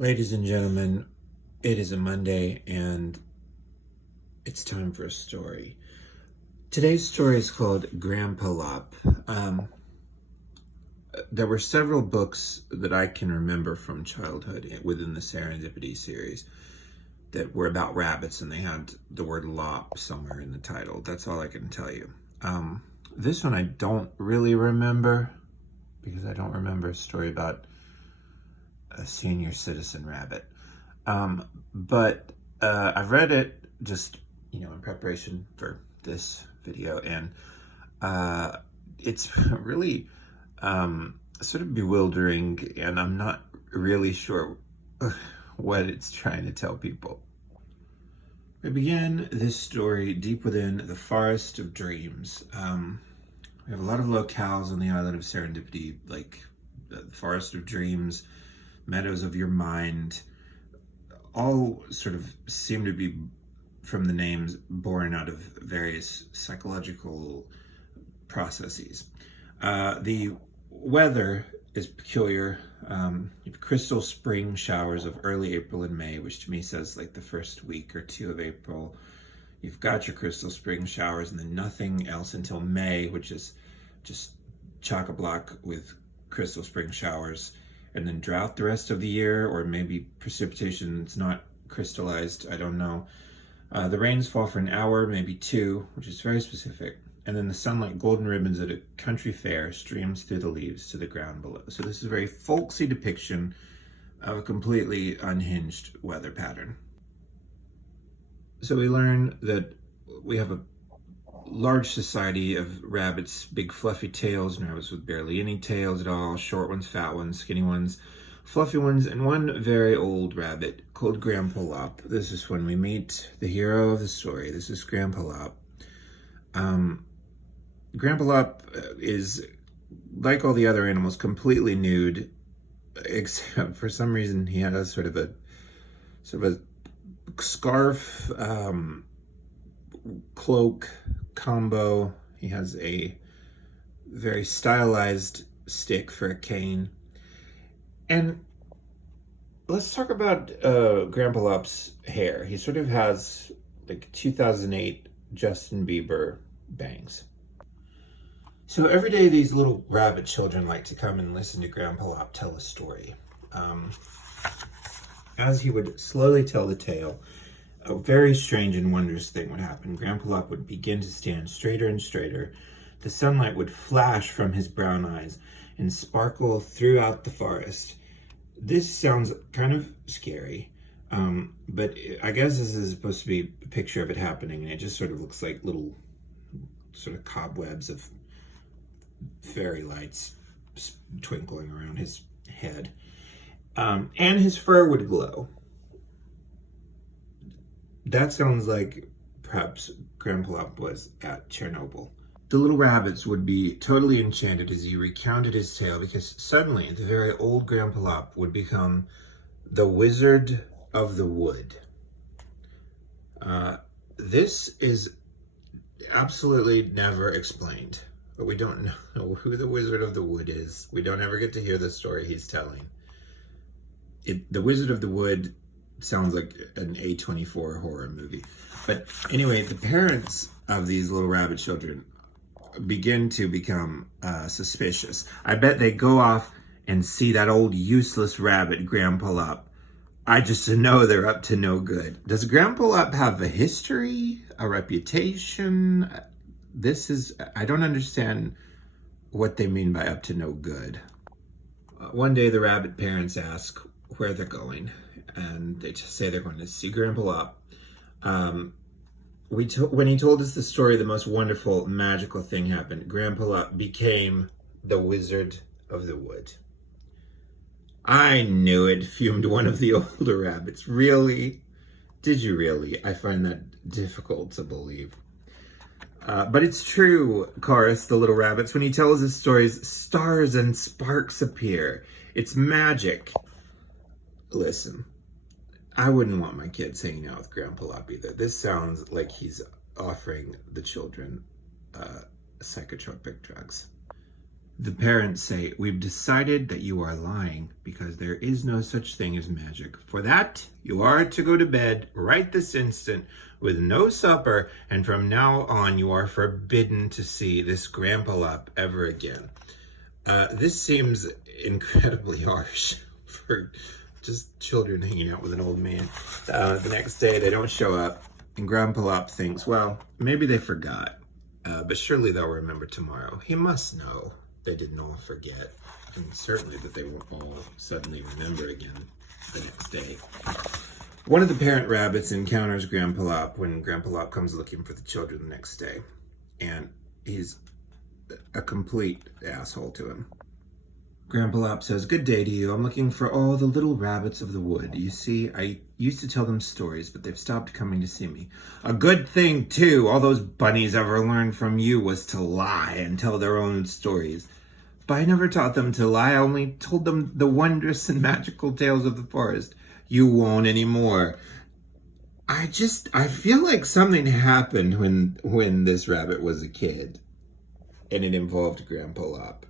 Ladies and gentlemen, it is a Monday and it's time for a story. Today's story is called Grampa-Lop. There were several books that I can remember from childhood within the Serendipity series that were about rabbits, and they had the word lop somewhere in the title. That's all I can tell you. This one I don't really remember because I don't remember a story about a senior citizen rabbit. But I've read it just, in preparation for this video, and it's really sort of bewildering, and I'm not really sure what it's trying to tell people. We begin this story deep within the Forest of Dreams. We have a lot of locales on the island of Serendipity, like the Forest of Dreams, Meadows of Your Mind, all sort of seem to be, from the names, born out of various psychological processes. The weather is peculiar. You have crystal spring showers of early April and May, which to me says like the first week or two of April. You've got your crystal spring showers and then nothing else until May, which is just chock-a-block with crystal spring showers, and then drought the rest of the year, or maybe precipitation that's not crystallized, I don't know. The rains fall for an hour, maybe two, which is very specific. And then the sunlight, golden ribbons at a country fair, streams through the leaves to the ground below. So this is a very folksy depiction of a completely unhinged weather pattern. So we learn that we have a large society of rabbits, big fluffy tails, and rabbits with barely any tails at all, short ones, fat ones, skinny ones, fluffy ones, and one very old rabbit called Grampa-Lop. This is when we meet the hero of the story. This is Grampa-Lop. Grampa-Lop is, like all the other animals, completely nude, except for some reason he has sort of a scarf, cloak combo. He has a very stylized stick for a cane. And let's talk about Grampa-Lop's hair. He sort of has like 2008 Justin Bieber bangs. So every day these little rabbit children like to come and listen to Grampa-Lop tell a story. As he would slowly tell the tale, a very strange and wondrous thing would happen. Grampa-Lop would begin to stand straighter and straighter. The sunlight would flash from his brown eyes and sparkle throughout the forest. This sounds kind of scary, but I guess this is supposed to be a picture of it happening, and it just sort of looks like little sort of cobwebs of fairy lights twinkling around his head. And his fur would glow. That sounds like perhaps Grampa-Lop was at Chernobyl. The little rabbits would be totally enchanted as he recounted his tale, because suddenly the very old Grampa-Lop would become the Wizard of the Wood. This is absolutely never explained, but we don't know who the Wizard of the Wood is. We don't ever get to hear the story he's telling. The Wizard of the Wood sounds like an A24 horror movie. But anyway, the parents of these little rabbit children begin to become suspicious. I bet they go off and see that old useless rabbit, Grampa-Lop. I just know they're up to no good. Does Grampa-Lop have a history, a reputation? I don't understand what they mean by up to no good. One day the rabbit parents ask where they're going, and they just say they're going to see Grampa-Lop. When he told us the story, the most wonderful, magical thing happened. Grampa-Lop became the Wizard of the Wood. I knew it, fumed one of the older rabbits. Really? Did you really? I find that difficult to believe. But it's true, chorus the little rabbits. When he tells his stories, stars and sparks appear. It's magic. Listen, I wouldn't want my kids hanging out with Grampa-Lop either. This sounds like he's offering the children psychotropic drugs. The parents say, "We've decided that you are lying because there is no such thing as magic. For that, you are to go to bed right this instant with no supper, and from now on you are forbidden to see this Grampa-Lop ever again." This seems incredibly harsh for just children hanging out with an old man. The next day they don't show up, and Grampa-Lop thinks, well, maybe they forgot, but surely they'll remember tomorrow. He must know they didn't all forget, and certainly that they won't all suddenly remember again the next day. One of the parent rabbits encounters Grampa-Lop when Grampa-Lop comes looking for the children the next day, and he's a complete asshole to him. Grampa-Lop says, "Good day to you. I'm looking for all the little rabbits of the wood. You see, I used to tell them stories, but they've stopped coming to see me. A good thing, too. All those bunnies ever learned from you was to lie and tell their own stories. But I never taught them to lie. I only told them the wondrous and magical tales of the forest. You won't anymore." I feel like something happened when this rabbit was a kid, and it involved Grampa-Lop.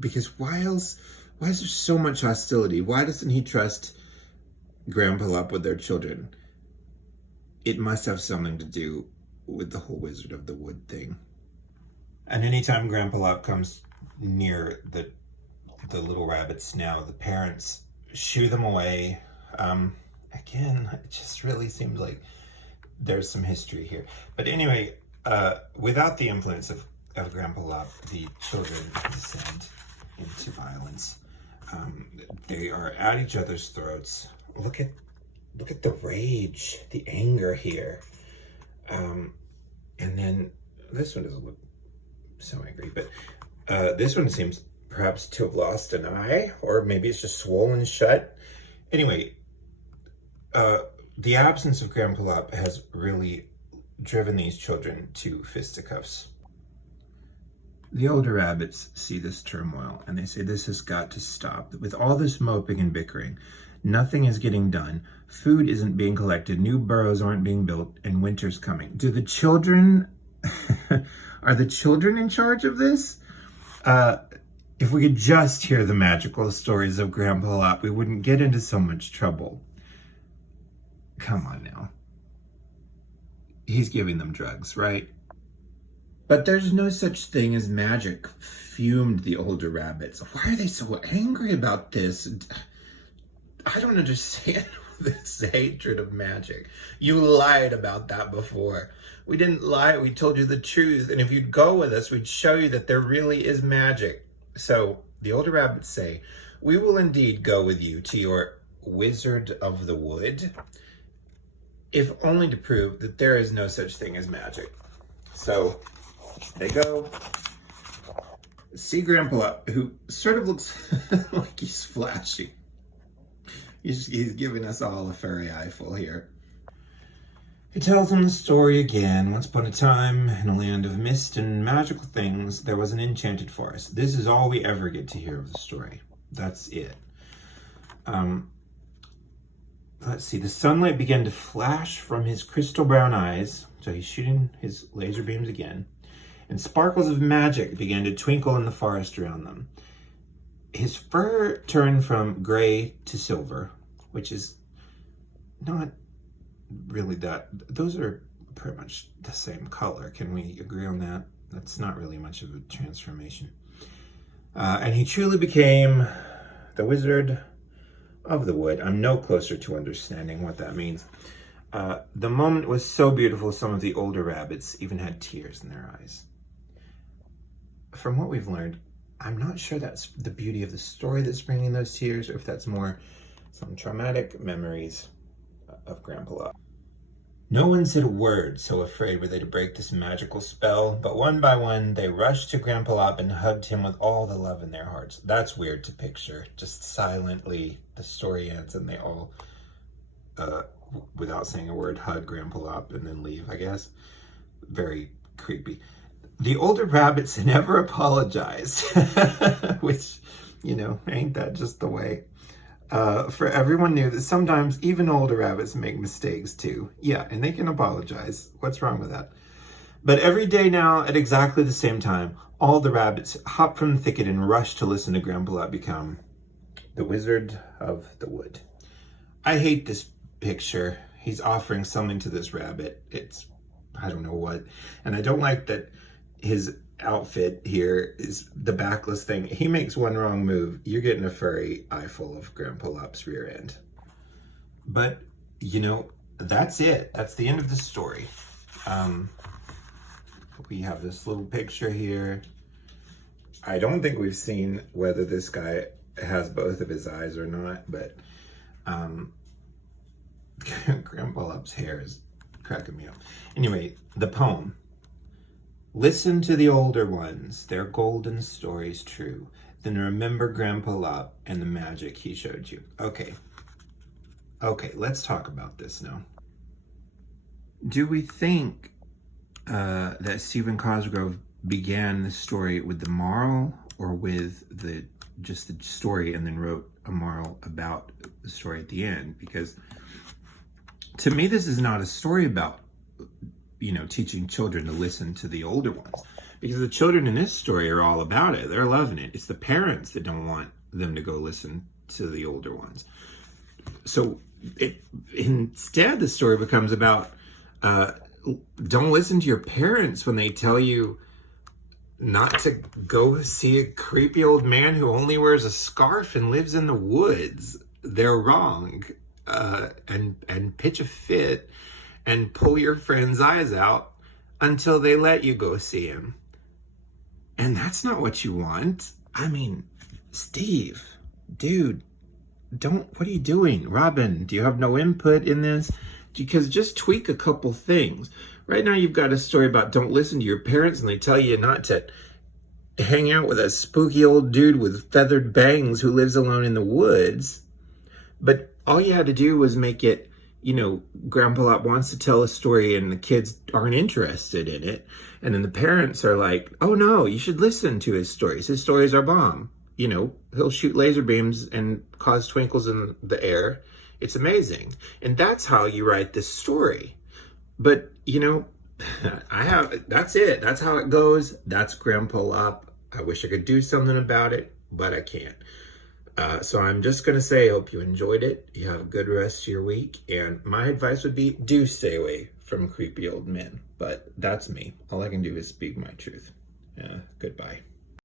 Because why is there so much hostility? Why doesn't he trust Grampa-Lop with their children? It must have something to do with the whole Wizard of the Wood thing. And anytime Grampa-Lop comes near the little rabbits now, the parents shoo them away. Again, it just really seems like there's some history here. But anyway, without the influence of Grampa-Lop, the children descend into violence. They are at each other's throats. Look at the rage, the anger here. And then this one doesn't look so angry, but this one seems perhaps to have lost an eye, or maybe it's just swollen shut. Anyway, the absence of Grampa-Lop has really driven these children to fisticuffs. The older rabbits see this turmoil, and they say this has got to stop. With all this moping and bickering, nothing is getting done. Food isn't being collected, new burrows aren't being built, and winter's coming. Do the children... are the children in charge of this? If we could just hear the magical stories of Grampa-Lop, we wouldn't get into so much trouble. Come on now. He's giving them drugs, right? But there's no such thing as magic, fumed the older rabbits. Why are they so angry about this? I don't understand this hatred of magic. You lied about that before. We didn't lie, we told you the truth. And if you'd go with us, we'd show you that there really is magic. So the older rabbits say, "We will indeed go with you to your Wizard of the Wood, if only to prove that there is no such thing as magic." So they go see Grampa-Lop, who sort of looks like he's flashing. He's giving us all a fairy eyeful here. He tells them the story again. Once upon a time, in a land of mist and magical things, there was an enchanted forest. This is all we ever get to hear of the story. That's it. Let's see. The sunlight began to flash from his crystal brown eyes. So he's shooting his laser beams again. And sparkles of magic began to twinkle in the forest around them. His fur turned from gray to silver, which is not really that. Those are pretty much the same color. Can we agree on that? That's not really much of a transformation. And he truly became the Wizard of the Wood. I'm no closer to understanding what that means. The moment was so beautiful, some of the older rabbits even had tears in their eyes. From what we've learned, I'm not sure that's the beauty of the story that's bringing those tears, or if that's more some traumatic memories of Grampa-Lop. No one said a word, so afraid were they to break this magical spell, but one by one they rushed to Grampa-Lop and hugged him with all the love in their hearts. That's weird to picture. Just silently, the story ends and they all, without saying a word, hug Grampa-Lop and then leave, I guess. Very creepy. The older rabbits never apologized, which, ain't that just the way? For everyone knew that sometimes even older rabbits make mistakes too. Yeah, and they can apologize. What's wrong with that? But every day now, at exactly the same time, All the rabbits hop from the thicket and rush to listen to Grampa-Lop become the Wizard of the Wood. I hate this picture. He's offering something to this rabbit. It's, I don't know what. And I don't like that his outfit here is the backless thing. He makes one wrong move, you're getting a furry eyeful of Grampa-Lop's rear end. But, you know, that's it. That's the end of the story. We have this little picture here. I don't think we've seen whether this guy has both of his eyes or not, but Grampa-Lop's hair is cracking me up. Anyway, the poem. Listen to the older ones, their golden stories true. Then remember Grampa-Lop and the magic he showed you. Okay, let's talk about this now. Do we think that Stephen Cosgrove began the story with the moral, or with just the story and then wrote a moral about the story at the end? Because to me, this is not a story about, you know, teaching children to listen to the older ones, because the children in this story are all about it. They're loving it. It's the parents that don't want them to go listen to the older ones. So instead, the story becomes about don't listen to your parents when they tell you not to go see a creepy old man who only wears a scarf and lives in the woods. They're wrong. And pitch a fit and pull your friend's eyes out until they let you go see him. And that's not what you want. I mean, Steve, dude, what are you doing? Robin, do you have no input in this? Because just tweak a couple things. Right now you've got a story about don't listen to your parents and they tell you not to hang out with a spooky old dude with feathered bangs who lives alone in the woods. But all you had to do was make it, you know, Grampa-Lop wants to tell a story and the kids aren't interested in it. And then the parents are like, oh no, you should listen to his stories. His stories are bomb. You know, he'll shoot laser beams and cause twinkles in the air. It's amazing. And that's how you write this story. But, you know, that's it. That's how it goes. That's Grampa-Lop. I wish I could do something about it, but I can't. So I'm just going to say, I hope you enjoyed it. You have a good rest of your week. And my advice would be, do stay away from creepy old men. But that's me. All I can do is speak my truth. Goodbye.